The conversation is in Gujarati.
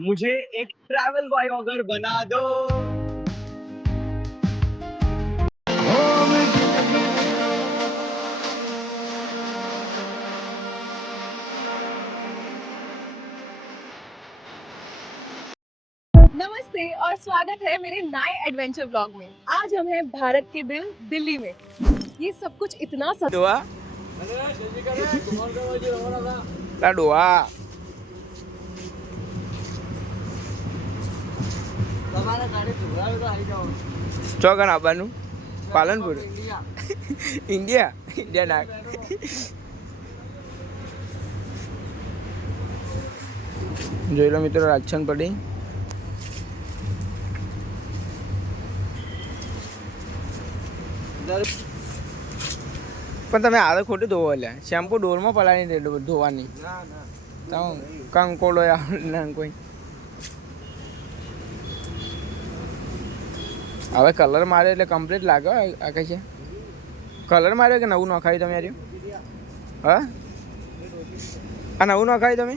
मुझे एक ट्रैवल ब्लॉगर बना दो। नमस्ते और स्वागत है मेरे नए एडवेंचर ब्लॉग में। आज हम हैं भारत के दिल दिल्ली में। ये सब कुछ इतना डोआ ला डोआ ચોકન આવવાનું પાલનપુર ઇન્ડિયા ઇન્ડિયા ના જોઈ લો મિત્રો રાજછન પડી પણ તમે આ ખોટી ધોવો એટલે શેમ્પુ ડોરમાં પલાળી દે ધોવાની કંકોડો ના કોઈ હવે કલર માર્યો એટલે કમ્પ્લીટ લાગે આ કઈ છે કલર માર્યો કે નવું નખાયું તમે યાર હા આ નવું નખાયું તમે